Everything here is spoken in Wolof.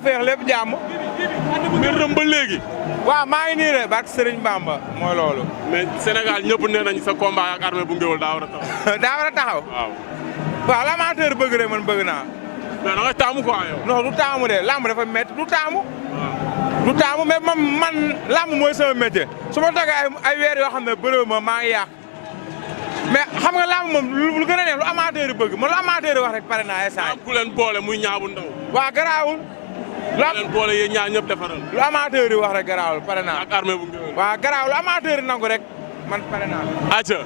tawfeex lépp jàmm. mbir rëm ba léegi. waaw maa ngi nii de barke Serigne Bamba mooy loolu. mais Sénégal ñëpp nee nañ sa combat ak Armé bu Ngéwél daa war a taxaw. daa war a taxaw. waaw. waaw l'amateur bëgg de man bëgg naa. mais da nga taamu quoi yow. non du taamu de lamb dafa métti du taamu. du taamu mais man lamb mooy sama métier su ma toogee ay weer yoo xam ne bërëb ma maa ngi yàq mais xam nga lamb moom lu gën a neex lu amateur yi bëgg man lu amateur yi wax rek pare naa instant am ku leen boole muy ñaabu ndaw. waa garaawul. leen boole yéen ñaar ñëpp defaral. lu amateur yi wax rek garaawul pare naa. ak Armé bu Ngéwél. waa garaawul lu amateur yi nangu rek man pare naa. acca.